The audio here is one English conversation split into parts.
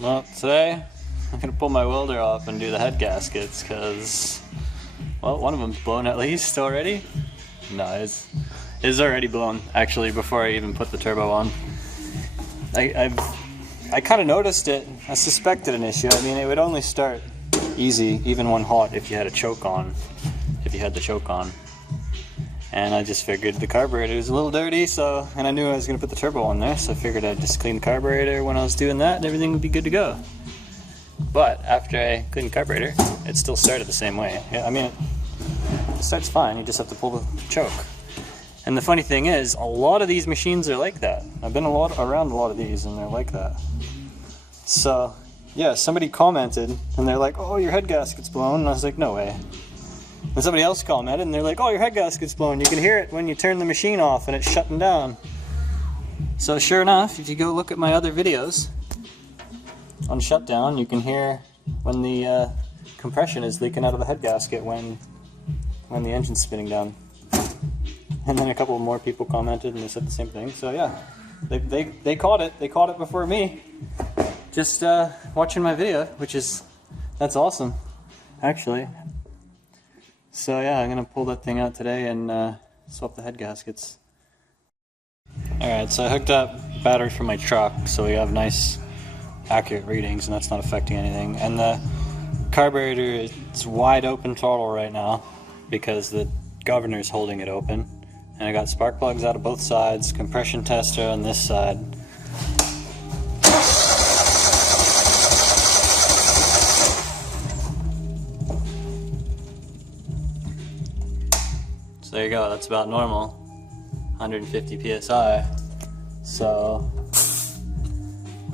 Well, today I'm going to pull my welder off and do the head gaskets because, well, one of them's blown at least already. No, it's already blown, actually, before I even put the turbo on. I kind of noticed it. I suspected an issue. I mean, it would only start easy, even when hot, if you had a choke on, if you had the choke on. And I just figured the carburetor was a little dirty, and I knew I was going to put the turbo on there, so I figured I'd just clean the carburetor when I was doing that and everything would be good to go. But after I cleaned the carburetor, it still started the same way. I mean, it starts fine, you just have to pull the choke. And the funny thing is, a lot of these machines are like that. I've been around a lot of these and they're like that. So, yeah, somebody commented and they're like, oh, your head gasket's blown, and I was like, no way. And somebody else commented and they're like, oh, your head gasket's blown. You can hear it when you turn the machine off and it's shutting down. So sure enough, if you go look at my other videos on shutdown, you can hear when the compression is leaking out of the head gasket when the engine's spinning down. And then a couple more people commented and they said the same thing. So yeah, they caught it. They caught it before me. Just watching my video, that's awesome, actually. So yeah, I'm gonna pull that thing out today and swap the head gaskets. Alright, so I hooked up the battery from my truck so we have nice accurate readings and that's not affecting anything. And the carburetor is wide open throttle right now because the governor's holding it open. And I got spark plugs out of both sides, compression tester on this side. So there you go, that's about normal, 150 psi. So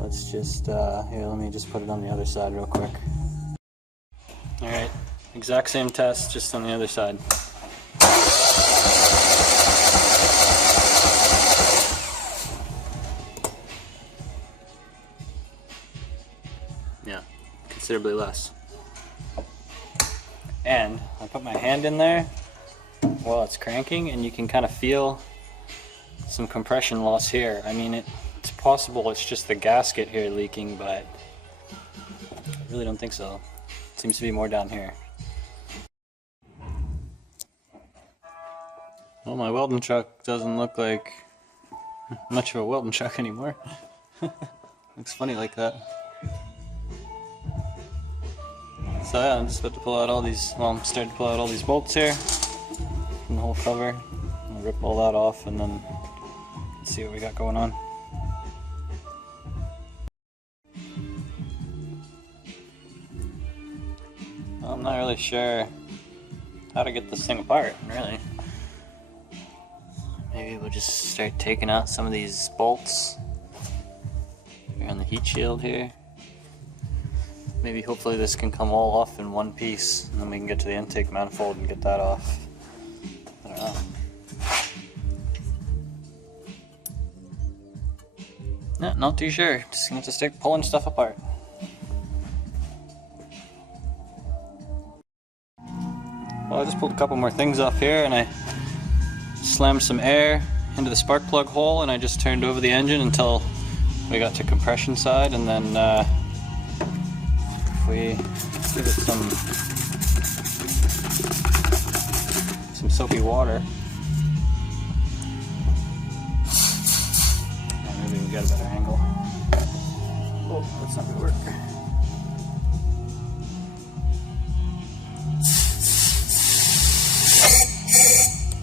let's just, here, let me just put it on the other side real quick. Alright, exact same test, just on the other side. Yeah, considerably less. And I put my hand in there while it's cranking and you can kind of feel some compression loss here. I mean, it's possible it's just the gasket here leaking, but I really don't think so. It seems to be more down here. Well, my welding truck doesn't look like much of a welding truck anymore. Looks funny like that. So yeah, I'm just about to pull out all these, well, I'm starting to pull out all these bolts here from the whole cover. I'll rip all that off and then see what we got going on. Well, I'm not really sure how to get this thing apart, really. Maybe we'll just start taking out some of these bolts here on the heat shield here. Maybe hopefully this can come all off in one piece and then we can get to the intake manifold and get that off. I don't know. Yeah, not too sure. Just gonna have to start pulling stuff apart. Well, I just pulled a couple more things off here and I slammed some air into the spark plug hole and I just turned over the engine until we got to compression side, and then if we give it some soapy water, maybe we got a better angle. Oh, that's not gonna work.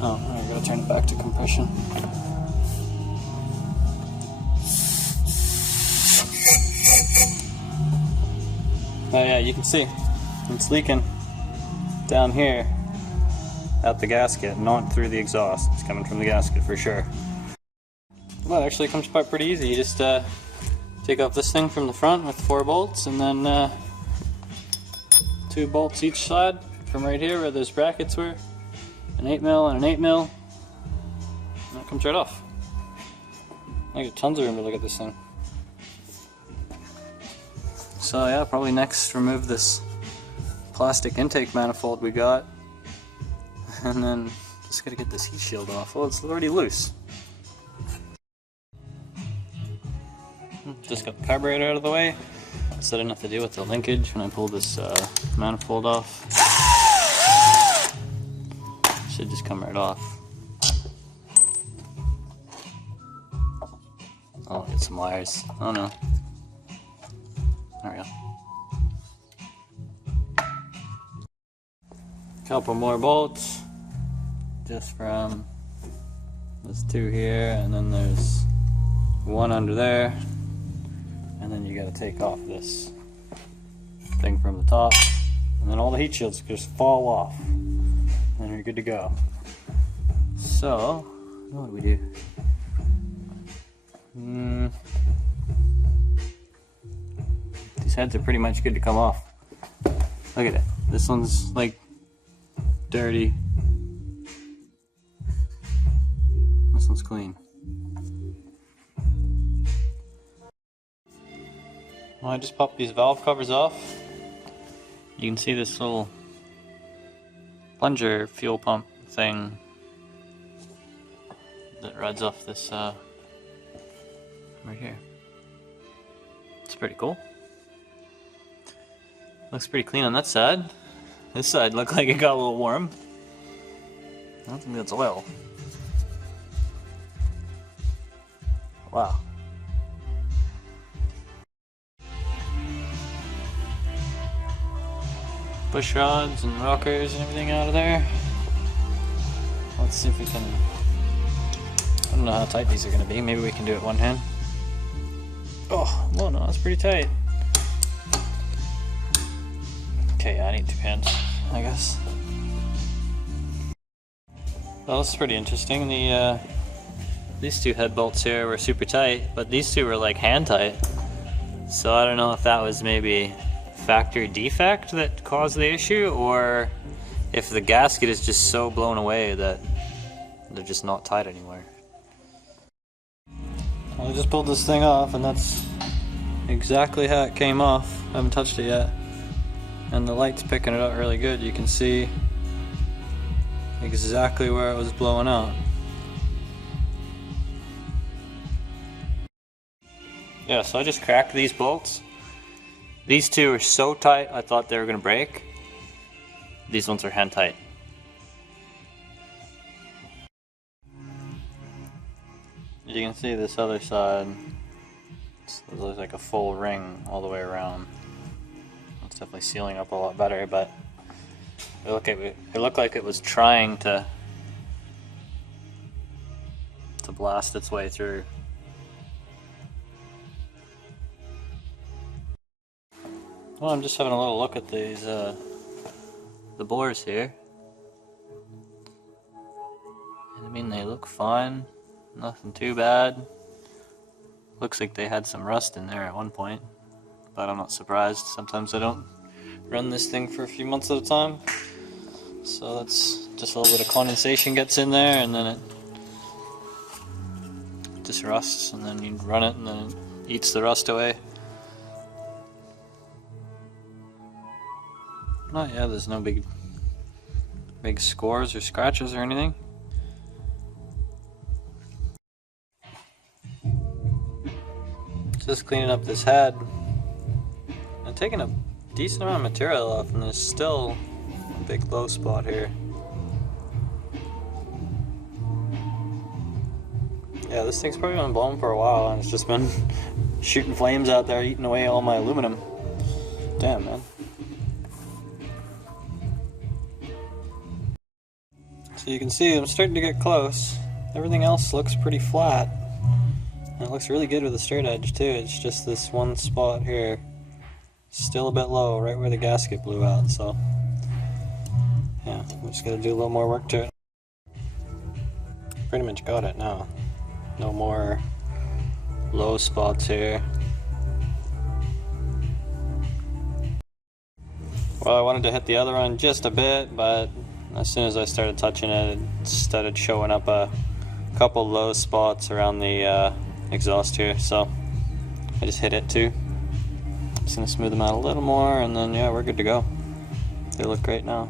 Oh, I gotta turn it back to compression. Oh yeah, you can see it's leaking down here out the gasket, not through the exhaust. It's coming from the gasket for sure. Well, it actually comes apart pretty easy. You just take off this thing from the front with 4 bolts and then 2 bolts each side from right here where those brackets were. An 8mm and an 8mm. And it comes right off. I got tons of room to look at this thing. So yeah, probably next remove this plastic intake manifold we got, and then just gotta get this heat shield off. Oh, it's already loose. Just got the carburetor out of the way. So I didn't have to deal with the linkage when I pulled this manifold off. Should just come right off. Oh, get some wires. Oh no. There we go. Couple more bolts. Just from there's two here, and then there's one under there. And then you gotta take off this thing from the top. And then all the heat shields just fall off. And you're good to go. So, what do we do? These heads are pretty much good to come off. Look at it. This one's like dirty. This one's clean. Well, I just popped these valve covers off. You can see this little plunger fuel pump thing that rides off this right here. It's pretty cool. Looks pretty clean on that side. This side looked like it got a little warm. I don't think that's oil. Wow. Push rods and rockers and everything out of there. Let's see if we can. I don't know how tight these are going to be. Maybe we can do it one hand. Oh, well, no, that's pretty tight. Okay, yeah, I need two hands, I guess. Well, this is pretty interesting. These two head bolts here were super tight, but these two were like hand tight. So I don't know if that was maybe factory defect that caused the issue, or if the gasket is just so blown away that they're just not tight anymore. Well, I just pulled this thing off, and that's exactly how it came off. I haven't touched it yet, and the light's picking it up really good. You can see exactly where it was blowing out. Yeah, so I just cracked these bolts. These two are so tight, I thought they were going to break. These ones are hand tight. You can see this other side. It looks like a full ring all the way around. It's definitely sealing up a lot better, but it looked like it was trying to blast its way through. Well, I'm just having a little look at these, the bores here. I mean, they look fine. Nothing too bad. Looks like they had some rust in there at one point, but I'm not surprised. Sometimes I don't run this thing for a few months at a time. So that's just a little bit of condensation gets in there, and then it just rusts, and then you run it and then it eats the rust away. Yeah, there's no big scores or scratches or anything. Just cleaning up this head. I'm taking a decent amount of material off, and there's still a big low spot here. Yeah, this thing's probably been blown for a while, and it's just been shooting flames out there, eating away all my aluminum. Damn, man. So you can see I'm starting to get close. Everything else looks pretty flat. And it looks really good with the straight edge too. It's just this one spot here. Still a bit low, right where the gasket blew out. So yeah, I'm just gonna do a little more work to it. Pretty much got it now. No more low spots here. Well, I wanted to hit the other one just a bit, but as soon as I started touching it, it started showing up a couple low spots around the exhaust here, so I just hit it too. Just gonna smooth them out a little more, and then yeah, we're good to go. They look great now.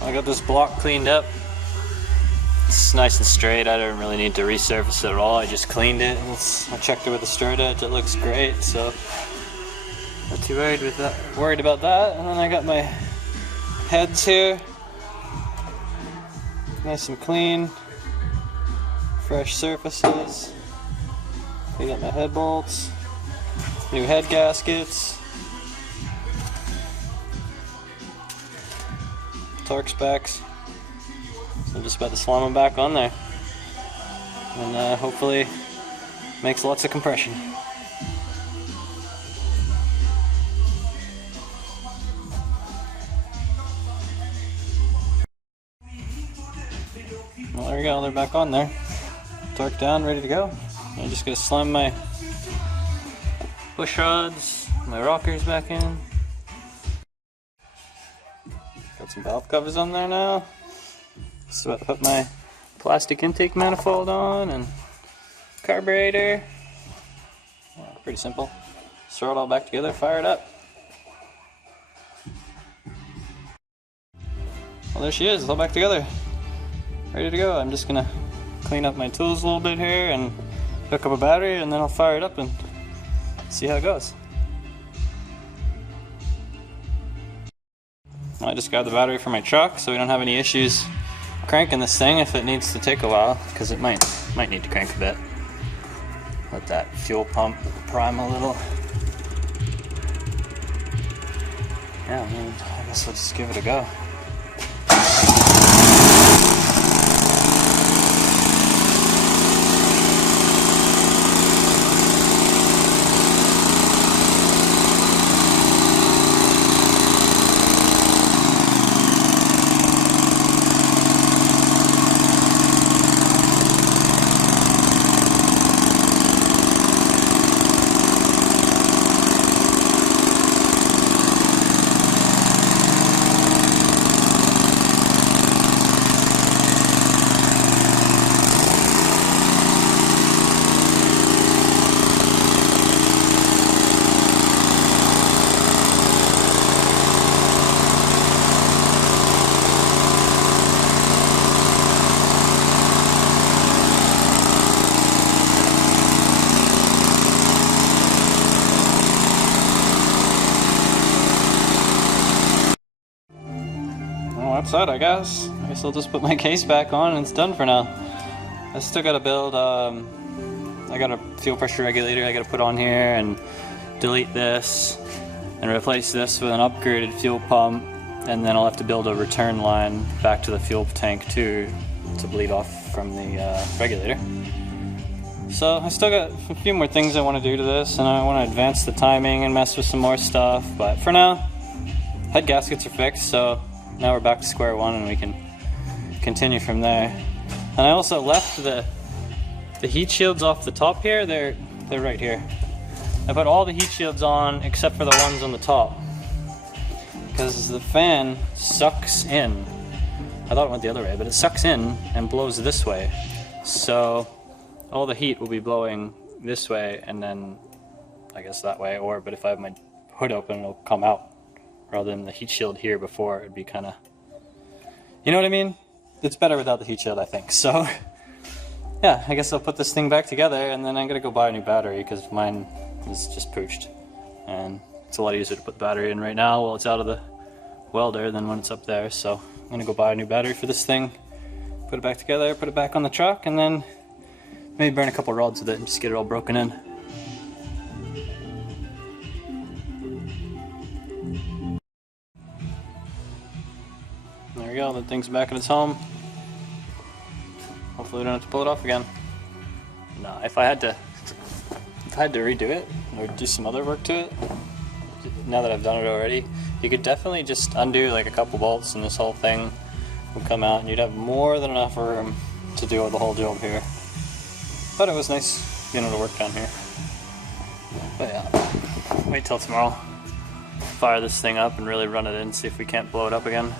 I got this block cleaned up. It's nice and straight. I don't really need to resurface it at all. I just cleaned it. I checked it with a straight edge. It looks great, so not too worried about that. And then I got my heads here, nice and clean, fresh surfaces. I got my head bolts, new head gaskets, torque specs. So I'm just about to slam them back on there, and hopefully makes lots of compression. Well, there we go, they're back on there. Torque down, ready to go. I'm just gonna slam my push rods, my rockers back in. Got some valve covers on there now. Just about to put my plastic intake manifold on and carburetor. Pretty simple. Just throw it all back together, fire it up. Well, there she is, it's all back together. Ready to go. I'm just gonna clean up my tools a little bit here and hook up a battery, and then I'll fire it up and see how it goes. I just got the battery for my truck, so we don't have any issues cranking this thing if it needs to take a while, because it might need to crank a bit. Let that fuel pump prime a little. Yeah, I guess we'll just give it a go. That's it, I guess. I guess I'll just put my case back on and it's done for now. I still gotta build, I got a fuel pressure regulator I gotta put on here and delete this and replace this with an upgraded fuel pump, and then I'll have to build a return line back to the fuel tank too to bleed off from the regulator. So I still got a few more things I want to do to this, and I want to advance the timing and mess with some more stuff, but for now, head gaskets are fixed, so now we're back to square one and we can continue from there. And I also left the heat shields off the top here. They're right here. I put all the heat shields on except for the ones on the top, because the fan sucks in. I thought it went the other way, but it sucks in and blows this way. So all the heat will be blowing this way and then I guess that way, but if I have my hood open, it'll come out. Rather than the heat shield here before, it'd be kind of, you know what I mean? It's better without the heat shield, I think. So yeah, I guess I'll put this thing back together, and then I'm gonna go buy a new battery because mine is just pooched, and it's a lot easier to put the battery in right now while it's out of the welder than when it's up there. So I'm gonna go buy a new battery for this thing, put it back together, put it back on the truck, and then maybe burn a couple rods with it and just get it all broken in. There we go, the thing's back in its home. Hopefully we don't have to pull it off again. No, if I had to redo it or do some other work to it, now that I've done it already, you could definitely just undo like a couple bolts and this whole thing will come out and you'd have more than enough room to do the whole job here. But it was nice being able to work down here. But yeah, wait till tomorrow. Fire this thing up and really run it in, see if we can't blow it up again.